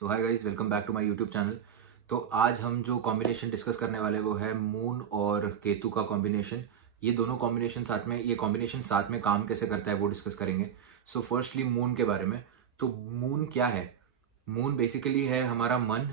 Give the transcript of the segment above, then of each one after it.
So hi guys, welcome back to my YouTube channel. तो आज हम जो कॉम्बिनेशन डिस्कस करने वाले वो है मून और केतु का कॉम्बिनेशन। ये दोनों कॉम्बिनेशन साथ में, ये कॉम्बिनेशन साथ में काम कैसे करता है वो डिस्कस करेंगे। सो फर्स्टली मून के बारे में। तो मून क्या है? मून बेसिकली है हमारा मन।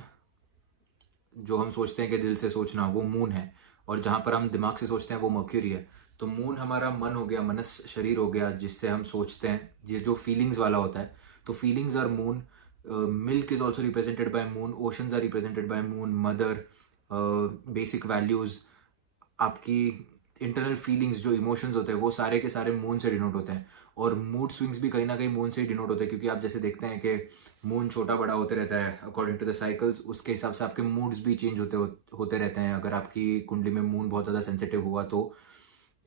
जो हम सोचते हैं कि दिल से सोचना, वो मून है। और जहां पर हम दिमाग से सोचते हैं वो मर्क्यूरी है। तो मून हमारा मन हो गया, मनस शरीर हो गया, जिससे हम सोचते हैं, ये जो फीलिंग्स वाला होता है। तो feelings are moon. Milk is also represented by moon, oceans are represented by moon, mother, basic values, आपकी इंटरनल फीलिंग्स, जो इमोशंस होते हैं वो सारे के सारे मून से डिनोट होते हैं। और मूड स्विंग्स भी कहीं ना कहीं मून से ही डिनोट होते हैं, क्योंकि आप जैसे देखते हैं कि मून छोटा बड़ा होते रहता है अकॉर्डिंग टू द साइकिल्स। उसके हिसाब से आपके मूड्स भी चेंज होते रहते हैं। अगर आपकी कुंडली में मून बहुत ज़्यादा सेंसिटिव हुआ तो,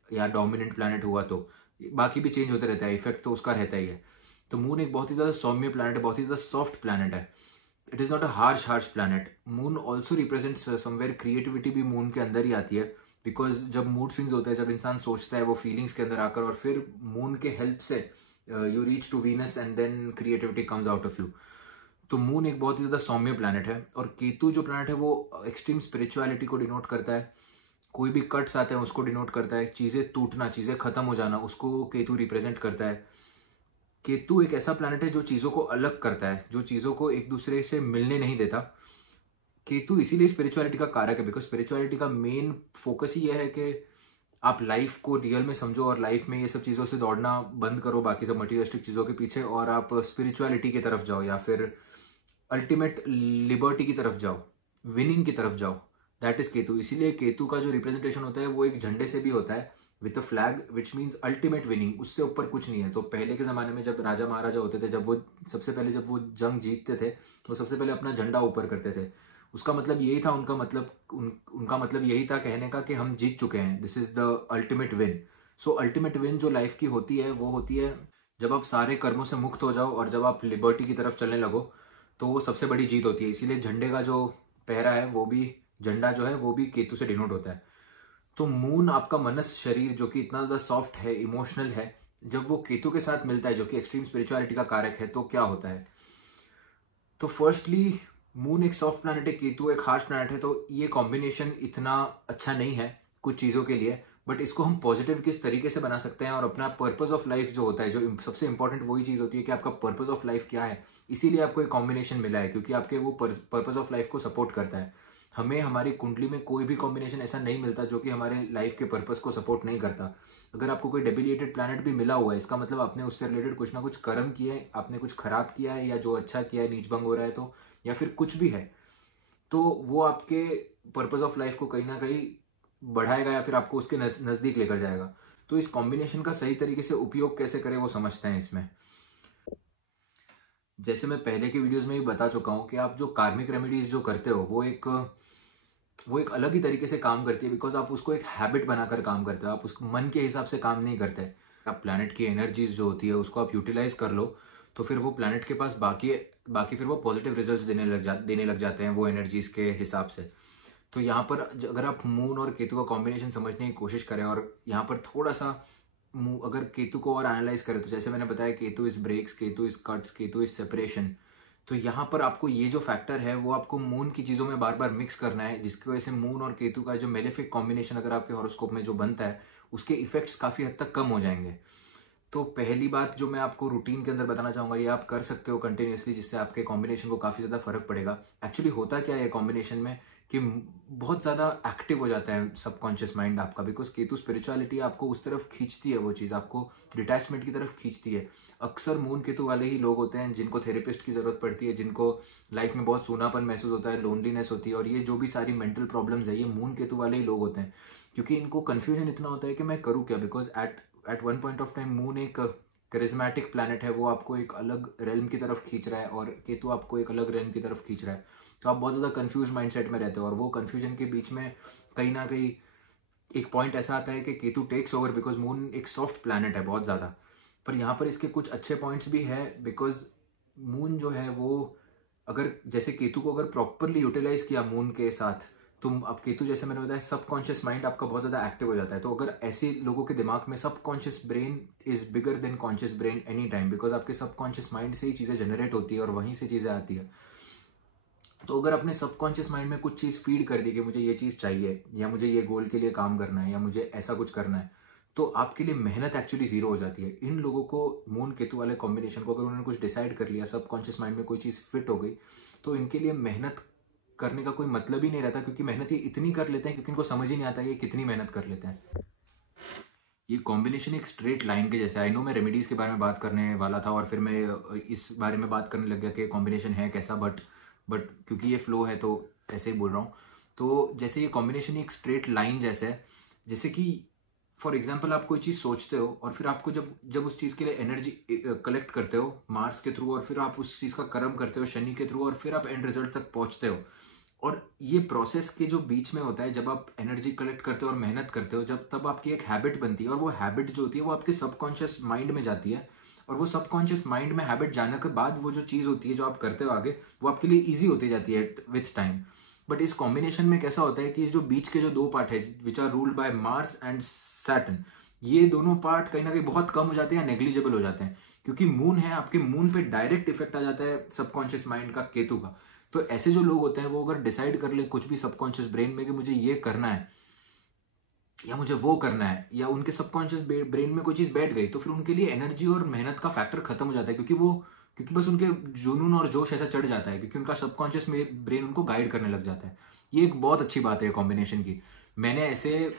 या डोमिनेंट प्लैनेट हुआ तो बाकी भी चेंज होते रहता है, इफेक्ट तो उसका रहता ही है। तो मून एक बहुत ही ज़्यादा सौम्य प्लैनेट है, बहुत ही ज़्यादा सॉफ्ट प्लैनेट है। It is not a harsh planet. Moon also represents somewhere creativity भी मून के अंदर ही आती है। बिकॉज जब मूड स्विंग्स होते हैं, जब इंसान सोचता है वो फीलिंग्स के अंदर आकर, और फिर मून के हेल्प से you reach to Venus and then creativity comes out of you. तो मून एक बहुत ही ज्यादा सौम्य प्लैनेट है। और केतु जो प्लैनेट है वो एक्सट्रीम स्पिरिचुअलिटी को डिनोट करता है। कोई भी कट्स आते हैं उसको डिनोट करता है। चीजें टूटना, चीजें खत्म हो जाना, उसको केतु रिप्रेजेंट करता है। केतु एक ऐसा प्लैनेट है जो चीजों को अलग करता है, जो चीजों को एक दूसरे से मिलने नहीं देता। केतु इसीलिए स्पिरिचुअलिटी का कारक है, बिकॉज स्पिरिचुअलिटी का मेन फोकस ही यह है कि आप लाइफ को रियल में समझो, और लाइफ में ये सब चीजों से दौड़ना बंद करो, बाकी सब मटीरियलिस्टिक चीजों के पीछे, और आप स्पिरिचुअलिटी की तरफ जाओ, या फिर अल्टीमेट लिबर्टी की तरफ जाओ, विनिंग की तरफ जाओ। That is Ketu. इसीलिए केतु का जो रिप्रेजेंटेशन होता है वो एक झंडे से भी होता है, with a flag, which means ultimate winning. उससे ऊपर कुछ नहीं है। तो पहले के जमाने में जब राजा महाराजा होते थे, जब वो जंग जीतते थे, तो सबसे पहले अपना झंडा ऊपर करते थे। उसका मतलब यही था, उनका मतलब यही था कहने का कि हम जीत चुके हैं, this is the ultimate win. So ultimate win जो लाइफ की होती है वो होती है जब आप सारे कर्मों से मुक्त हो जाओ और जब आप लिबर्टी की तरफ चलने लगो, तो वो सबसे बड़ी जीत होती है। इसीलिए झंडे का जो पहरा है, वो भी झंडा जो है वो भी केतु से डिनोट होता है। तो मून आपका मनस शरीर, जो कि इतना ज्यादा सॉफ्ट है, इमोशनल है, जब वो केतु के साथ मिलता है, जो कि एक्सट्रीम स्पिरिचुअलिटी का कारक है, तो क्या होता है? तो फर्स्टली, मून एक सॉफ्ट प्लैनेट है, केतु एक हार्श प्लैनेट है। तो ये कॉम्बिनेशन इतना अच्छा नहीं है कुछ चीजों के लिए, बट इसको हम पॉजिटिव किस तरीके से बना सकते हैं, और अपना पर्पस ऑफ लाइफ जो होता है, जो सबसे इंपॉर्टेंट वही चीज होती है कि आपका पर्पस ऑफ लाइफ क्या है। इसीलिए आपको एक कॉम्बिनेशन मिला है, क्योंकि आपके वो पर्पस ऑफ लाइफ को सपोर्ट करता है। हमें हमारी कुंडली में कोई भी कॉम्बिनेशन ऐसा नहीं मिलता जो कि हमारे लाइफ के पर्पस को सपोर्ट नहीं करता। अगर आपको कोई डेबिलिएटेड प्लैनेट भी मिला हुआ है, इसका मतलब आपने उससे रिलेटेड कुछ ना कुछ कर्म किए, आपने कुछ खराब किया है, या जो अच्छा किया है नीच भंग हो रहा है तो, या फिर कुछ भी है, तो वो आपके पर्पस ऑफ लाइफ को कहीं ना कहीं बढ़ाएगा, या फिर आपको उसके नजदीक लेकर जाएगा। तो इस कॉम्बिनेशन का सही तरीके से उपयोग कैसे करें वो समझते हैं इसमें। जैसे मैं पहले के वीडियोस में भी बता चुका हूं कि आप जो कार्मिक रेमेडीज जो करते हो, वो एक अलग ही तरीके से काम करती है, बिकॉज आप उसको एक हैबिट बनाकर काम करते हो। आप उस मन के हिसाब से काम नहीं करते। आप प्लैनेट की एनर्जीज जो होती है उसको आप यूटिलाइज कर लो, तो फिर वो प्लैनेट के पास बाकी बाकी फिर वो पॉजिटिव रिजल्ट्स देने लग जाते हैं वो एनर्जीज के हिसाब से। तो यहाँ पर अगर आप मून और केतु का कॉम्बिनेशन समझने की कोशिश करें, और यहाँ पर थोड़ा सा अगर केतु को और एनालाइज करें, तो जैसे मैंने बताया, Ketu is breaks, Ketu is cuts, Ketu is separation. तो यहाँ पर आपको ये जो फैक्टर है वो आपको मून की चीजों में बार बार मिक्स करना है, जिसकी वजह से मून और केतु का जो मेलेफिक कॉम्बिनेशन अगर आपके हॉरोस्कोप में जो बनता है, उसके इफेक्ट्स काफी हद तक कम हो जाएंगे। तो पहली बात जो मैं आपको रूटीन के अंदर बताना चाहूंगा, ये आप कर सकते हो कंटिन्यूअसली, जिससे आपके कॉम्बिनेशन को काफी ज्यादा फर्क पड़ेगा। एक्चुअली होता क्या है कॉम्बिनेशन में, कि बहुत ज्यादा एक्टिव हो जाता है सबकॉन्शियस माइंड आपका, बिकॉज केतु स्पिरिचुअलिटी आपको उस तरफ खींचती है, वो चीज आपको डिटैचमेंट की तरफ खींचती है। अक्सर मून केतु वाले ही लोग होते हैं जिनको थेरेपिस्ट की जरूरत पड़ती है, जिनको लाइफ में बहुत सूनापन महसूस होता है, लोनलीनेस होती है, और ये जो भी सारी मेंटल प्रॉब्लम्स है, ये मून केतु वाले ही लोग होते हैं। क्योंकि इनको कंफ्यूजन इतना होता है कि मैं करूँ क्या, because at one point of time moon एक करिज्मेटिक प्लैनेट है, वो आपको एक अलग रेल्म की तरफ खींच रहा है, और केतु आपको एक अलग रेल्म की तरफ खींच रहा है। तो आप बहुत ज्यादा कंफ्यूज माइंडसेट में रहते हो, और वो कंफ्यूजन के बीच में कहीं ना कहीं एक पॉइंट ऐसा आता है कि Ketu takes over, because moon एक सॉफ्ट प्लैनेट है बहुत ज्यादा। पर यहाँ पर इसके कुछ अच्छे पॉइंट्स भी है, बिकॉज मून जो है वो, अगर जैसे केतु को अगर प्रॉपरली यूटिलाइज किया मून के साथ, तुम अब केतु जैसे मैंने बताया, सबकॉन्शियस माइंड आपका बहुत ज्यादा एक्टिव हो जाता है। तो अगर ऐसे लोगों के दिमाग में subconscious brain is bigger than conscious brain any time, because आपके सबकॉन्शियस माइंड से ही चीजें जनरेट होती है और वहीं से चीजें आती है। तो अगर अपने सबकॉन्शियस माइंड में कुछ चीज फीड कर दी कि मुझे ये चीज चाहिए, या मुझे ये गोल के लिए काम करना है, या मुझे ऐसा कुछ करना है, तो आपके लिए मेहनत एक्चुअली जीरो हो जाती है। इन लोगों को, मून केतु वाले कॉम्बिनेशन को, अगर उन्होंने कुछ डिसाइड कर लिया, सबकॉन्शियस माइंड में कोई चीज फिट हो गई, तो इनके लिए मेहनत करने का कोई मतलब ही नहीं रहता, क्योंकि मेहनत ये इतनी कर लेते हैं क्योंकि इनको समझ ही नहीं आता ये कितनी मेहनत कर लेते हैं। ये कॉम्बिनेशन एक स्ट्रेट लाइन के जैसा। आई नो मैं रेमेडीज के बारे में बात करने वाला था और फिर मैं इस बारे में बात करने लग गया कि कॉम्बिनेशन है कैसा, बट क्योंकि ये फ्लो है तो ऐसे ही बोल रहा हूँ। तो जैसे ये कॉम्बिनेशन एक स्ट्रेट लाइन जैसा है, जैसे कि फॉर एग्जाम्पल आप कोई चीज़ सोचते हो और फिर आपको जब उस चीज़ के लिए एनर्जी कलेक्ट करते हो मार्स के थ्रू, और फिर आप उस चीज़ का कर्म करते हो शनि के थ्रू, और फिर आप एंड रिजल्ट तक पहुंचते हो। और ये प्रोसेस के जो बीच में होता है, जब आप एनर्जी कलेक्ट करते हो और मेहनत करते हो, तब आपकी एक हैबिट बनती है, और वो हैबिट जो होती है वो आपके सबकॉन्शियस माइंड में जाती है, और वो सबकॉन्शियस माइंड में हैबिट जाने के बाद वो जो चीज़ होती है जो आप करते हो आगे, वो आपके लिए ईजी होती जाती है विथ टाइम। बट इस कॉम्बिनेशन में कैसा होता है कि जो बीच के जो दो पार्ट है which are ruled by Mars and Saturn, ये दोनों पार्ट कहीं ना कहीं बहुत कम हो जाते हैं या नेग्लिजिबल हो जाते हैं, क्योंकि मून है, आपके मून पे डायरेक्ट इफेक्ट आ जाता है सबकॉन्शियस माइंड का, केतु का। तो ऐसे जो लोग होते हैं वो अगर डिसाइड कर ले कुछ भी सबकॉन्शियस ब्रेन में कि मुझे ये करना है या मुझे वो करना है, या उनके सबकॉन्शियस ब्रेन में कोई चीज बैठ गई, तो फिर उनके लिए एनर्जी और मेहनत का फैक्टर खत्म हो जाता है, क्योंकि बस उनके जुनून और जोश ऐसा चढ़ जाता है, क्योंकि उनका सबकॉन्शियस ब्रेन उनको गाइड करने लग जाता है। ये एक बहुत अच्छी बात है कॉम्बिनेशन की। मैंने ऐसे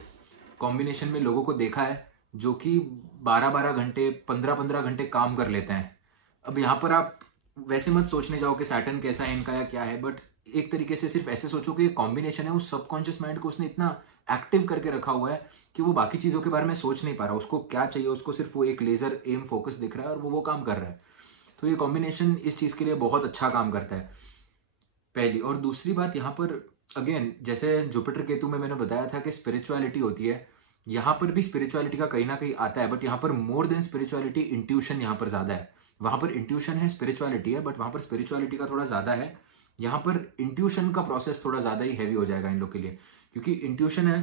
कॉम्बिनेशन में लोगों को देखा है जो कि 12-12 घंटे, 15-15 घंटे काम कर लेते हैं। अब यहाँ पर आप वैसे मत सोचने जाओ कि सैटर्न कैसा है इनका या क्या है, बट एक तरीके से सिर्फ ऐसे सोचो कि कॉम्बिनेशन है, उस सबकॉन्शियस माइंड को उसने इतना एक्टिव करके रखा हुआ है कि वो बाकी चीजों के बारे में सोच नहीं पा रहा। उसको क्या चाहिए, उसको सिर्फ वो एक लेजर एम फोकस दिख रहा है और वो काम कर रहा है। तो ये कॉम्बिनेशन इस चीज के लिए बहुत अच्छा काम करता है, पहली। और दूसरी बात यहाँ पर अगेन, जैसे जुपिटर केतु में मैंने बताया था कि स्पिरिचुअलिटी होती है, यहाँ पर भी स्पिरिचुअलिटी का कहीं ना कहीं आता है, बट यहाँ पर मोर देन स्पिरिचुअलिटी इंट्यूशन यहाँ पर ज्यादा है। वहां पर इंट्यूशन है, स्पिरिचुअलिटी है, बट वहां पर स्पिरिचुअलिटी का थोड़ा ज्यादा है। यहाँ पर इंट्यूशन का प्रोसेस थोड़ा ज्यादा ही हैवी हो जाएगा इन लोग के लिए, क्योंकि इंट्यूशन है,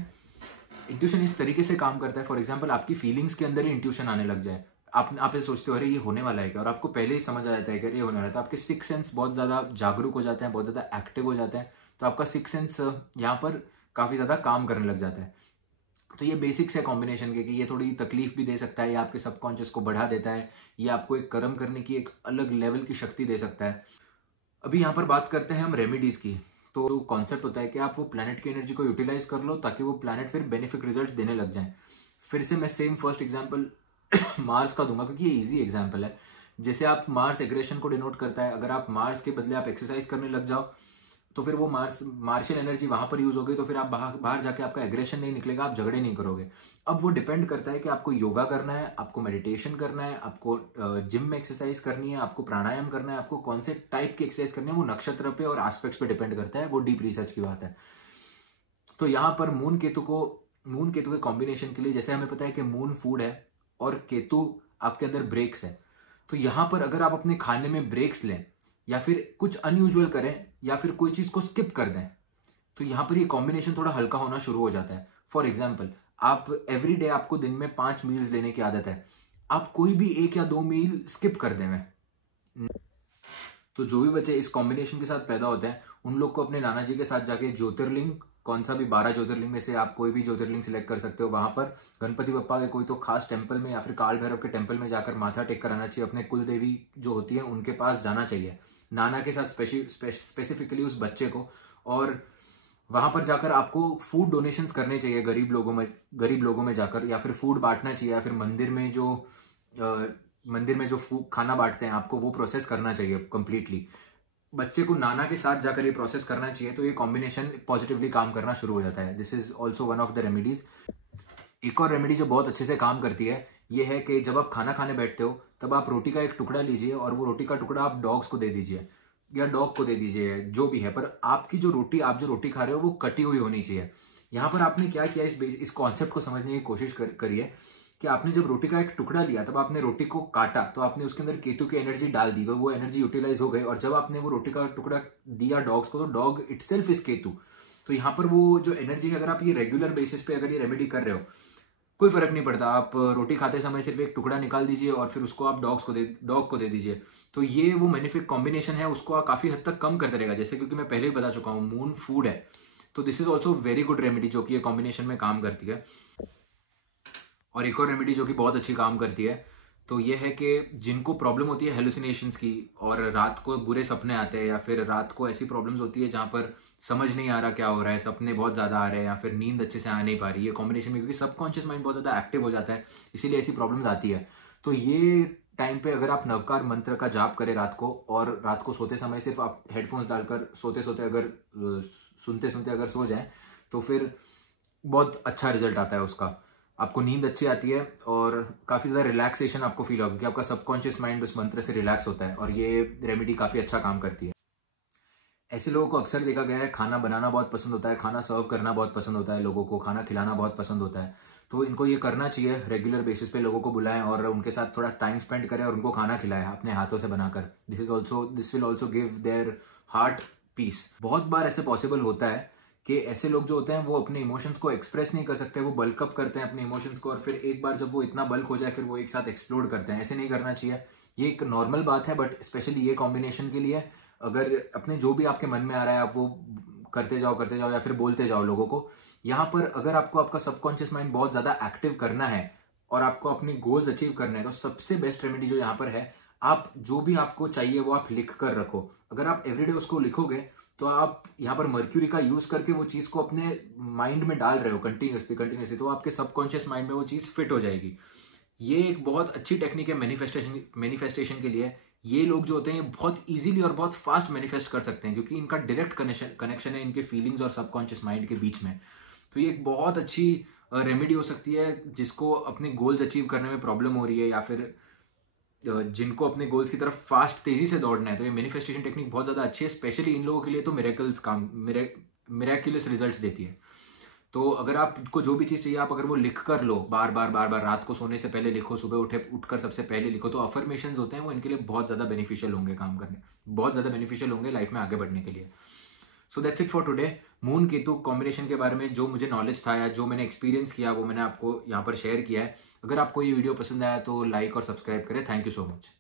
इंट्यूशन इस तरीके से काम करता है, फॉर एग्जाम्पल आपकी फीलिंग्स के अंदर ही इंट्यूशन आने लग जाए, आप ऐसे सोचते हो अरे ये होने वाला है क्या, और आपको पहले ही समझ आ जाता है कि अरे ये होने वाला है, तो आपके सिक्स सेंस बहुत ज्यादा जागरूक हो जाते हैं, बहुत ज्यादा एक्टिव हो जाते हैं, तो आपका सिक्स सेंस यहाँ पर काफी ज्यादा काम करने लग जाता है। तो ये बेसिक्स है कॉम्बिनेशन के कि ये थोड़ी तकलीफ भी दे सकता है, ये आपके सबकॉन्शियस को बढ़ा देता है, ये आपको एक कर्म करने की एक अलग लेवल की शक्ति दे सकता है। अभी यहाँ पर बात करते हैं हम रेमेडीज की। तो कॉन्सेप्ट होता है कि आप वो प्लैनेट की एनर्जी को यूटिलाइज कर लो ताकि वो प्लैनेट फिर बेनिफिट रिजल्ट्स देने लग जाएं। फिर से मैं सेम फर्स्ट एग्जांपल मार्स का दूंगा क्योंकि ये इजी एग्जांपल है। जैसे आप मार्स एग्रेशन को डिनोट करता है, अगर आप मार्स के बदले आप एक्सरसाइज करने लग जाओ तो फिर वो मार्शियल एनर्जी वहां पर यूज हो गई, तो फिर आप बाहर जाके आपका एग्रेशन नहीं निकलेगा, आप झगड़े नहीं करोगे। अब वो डिपेंड करता है कि आपको योगा करना है, आपको मेडिटेशन करना है, आपको जिम में एक्सरसाइज करनी है, आपको प्राणायाम करना है, आपको कौन से टाइप की एक्सरसाइज करनी है, वो नक्षत्र पे और एस्पेक्ट्स पे डिपेंड करता है, वो डीप रिसर्च की बात है। तो यहाँ पर मून केतु के कॉम्बिनेशन के लिए, जैसे हमें पता है कि मून फूड है और केतु आपके अंदर ब्रेक्स है, तो यहाँ पर अगर आप अपने खाने में ब्रेक्स लें या फिर कुछ अनयूजुअल करें या फिर कोई चीज को स्किप कर दें, तो यहाँ पर ये कॉम्बिनेशन थोड़ा हल्का होना शुरू हो जाता है। फॉर एग्जाम्पल, आप एवरी डे आपको दिन में 5 मील्स लेने की आदत है, आप कोई भी 1 या 2 मील स्किप कर दें, तो जो भी बच्चे इस कॉम्बिनेशन के साथ पैदा होते हैं उन लोग को अपने नाना जी के साथ जाके ज्योतिर्लिंग, कौन सा भी 12 ज्योतिर्लिंग में से आप कोई भी ज्योतिर्लिंग सिलेक्ट कर सकते हो, वहां पर गणपति बप्पा के कोई तो खास टेम्पल में या फिर काल भैरव के टेम्पल में जाकर माथा टेक कर आना चाहिए, अपने कुल देवी जो होती है उनके पास जाना चाहिए नाना के साथ स्पेसिफिकली उस बच्चे को, और वहां पर जाकर आपको फूड डोनेशंस करने चाहिए गरीब लोगों में जाकर, या फिर फूड बांटना चाहिए, या फिर मंदिर में जो खाना बांटते हैं आपको वो प्रोसेस करना चाहिए कंप्लीटली। बच्चे को नाना के साथ जाकर ये प्रोसेस करना चाहिए, तो ये कॉम्बिनेशन पॉजिटिवली काम करना शुरू हो जाता है। This is also one of the remedies. एक और रेमेडी जो बहुत अच्छे से काम करती है ये है कि जब आप खाना खाने बैठते हो तब आप रोटी का एक टुकड़ा लीजिए और वो रोटी का टुकड़ा आप डॉग्स को दे दीजिए या डॉग को दे दीजिए, जो भी है, पर आपकी जो रोटी खा रहे हो वो कटी हुई होनी चाहिए। यहाँ पर आपने क्या किया, इस कॉन्सेप्ट को समझने की कोशिश करिए कि आपने जब रोटी का एक टुकड़ा लिया तब आपने रोटी को काटा, तो आपने उसके अंदर केतु की एनर्जी डाल दी, तो वो एनर्जी यूटिलाइज हो गई, और जब आपने वो रोटी का टुकड़ा दिया डॉग्स को तो डॉग इटसेल्फ इज केतु। तो यहाँ पर वो जो एनर्जी है, अगर आप ये रेगुलर बेसिस पे अगर ये रेमेडी कर रहे हो कोई फर्क नहीं पड़ता। आप रोटी खाते समय सिर्फ एक टुकड़ा निकाल दीजिए और फिर उसको आप डॉग को दे दीजिए। तो ये वो मेनिफिक कॉम्बिनेशन है, उसको काफी हद तक कम करते रहेगा। जैसे क्योंकि मैं पहले ही बता चुका हूँ मून फूड है, तो this is also very good remedy जो कि ये कॉम्बिनेशन में काम करती है। और एक और रेमेडी जो कि बहुत अच्छी काम करती है, तो ये है कि जिनको प्रॉब्लम होती है हेलुसिनेशंस की, और रात को बुरे सपने आते हैं, या फिर रात को ऐसी प्रॉब्लम्स होती है जहाँ पर समझ नहीं आ रहा क्या हो रहा है, सपने बहुत ज़्यादा आ रहे हैं या फिर नींद अच्छे से आ नहीं पा रही है कॉम्बिनेशन में, क्योंकि सबकॉन्शियस माइंड बहुत ज़्यादा एक्टिव हो जाता है, इसीलिए ऐसी प्रॉब्लम्स आती है। तो ये टाइम पे अगर आप नवकार मंत्र का जाप करें रात को, और रात को सोते समय सिर्फ आप हेडफोन्स डालकर सोते सोते अगर सुनते सुनते अगर सो जाएं, तो फिर बहुत अच्छा रिजल्ट आता है उसका। आपको नींद अच्छी आती है और काफ़ी ज़्यादा रिलैक्सेशन आपको फील होगा, क्योंकि आपका सबकॉन्शियस माइंड उस मंत्र से रिलैक्स होता है, और ये रेमेडी काफ़ी अच्छा काम करती है। ऐसे लोगों को अक्सर देखा गया है खाना बनाना बहुत पसंद होता है, खाना सर्व करना बहुत पसंद होता है, लोगों को खाना खिलाना बहुत पसंद होता है। तो इनको ये करना चाहिए, रेगुलर बेसिस पे लोगों को बुलाएं और उनके साथ थोड़ा टाइम स्पेंड करें और उनको खाना खिलाएं अपने हाथों से बनाकर। This will also give their heart peace. बहुत बार ऐसे पॉसिबल होता है कि ऐसे लोग जो होते हैं वो अपने इमोशंस को एक्सप्रेस नहीं कर सकते, वो बल्कअप करते हैं अपने इमोशंस को, और फिर एक बार जब वो इतना बल्क हो जाए फिर वो एक साथ एक्सप्लोड करते हैं। ऐसे नहीं करना चाहिए, ये एक नॉर्मल बात है, बट स्पेशली ये कॉम्बिनेशन के लिए अगर अपने जो भी आपके मन में आ रहा है आप वो करते जाओ या फिर बोलते जाओ लोगों को। यहाँ पर अगर आपको आपका सबकॉन्शियस माइंड बहुत ज्यादा एक्टिव करना है और आपको अपनी गोल्स अचीव करना है, तो सबसे बेस्ट रेमेडी जो यहाँ पर है, आप जो भी आपको चाहिए वो आप लिख कर रखो। अगर आप एवरीडे उसको लिखोगे तो आप यहाँ पर मर्क्यूरी का यूज करके वो चीज को अपने माइंड में डाल रहे हो कंटिन्यूसली, तो आपके सबकॉन्शियस माइंड में वो चीज फिट हो जाएगी। ये एक बहुत अच्छी टेक्निक है मैनिफेस्टेशन के लिए। ये लोग जो होते हैं बहुत इजीली और बहुत फास्ट मैनिफेस्ट कर सकते हैं, क्योंकि इनका डायरेक्ट कनेक्शन है इनके फीलिंग्स और सबकॉन्शियस माइंड के बीच में। तो ये एक बहुत अच्छी रेमेडी हो सकती है जिसको अपने गोल्स अचीव करने में प्रॉब्लम हो रही है, या फिर जिनको अपने गोल्स की तरफ फास्ट तेजी से दौड़ना है। तो ये मैनिफेस्टेशन टेक्निक बहुत ज्यादा अच्छी है, स्पेशली इन लोगों के लिए तो मिरेकल्स रिजल्ट्स देती है। तो अगर आपको जो भी चीज चाहिए आप अगर वो लिख कर लो, बार बार रात को सोने से पहले लिखो, सुबह उठकर सबसे पहले लिखो, तो अफर्मेशंस होते हैं वो इनके लिए बहुत ज्यादा बेनिफिशियल होंगे, काम करने बहुत ज्यादा बेनिफिशियल होंगे लाइफ में आगे बढ़ने के लिए। So that's it for today. Moon Ketu combination के बारे में जो मुझे नॉलेज था या जो मैंने एक्सपीरियंस किया वो मैंने आपको यहाँ पर शेयर किया है। अगर आपको ये वीडियो पसंद आया तो लाइक और सब्सक्राइब करें। Thank you so much.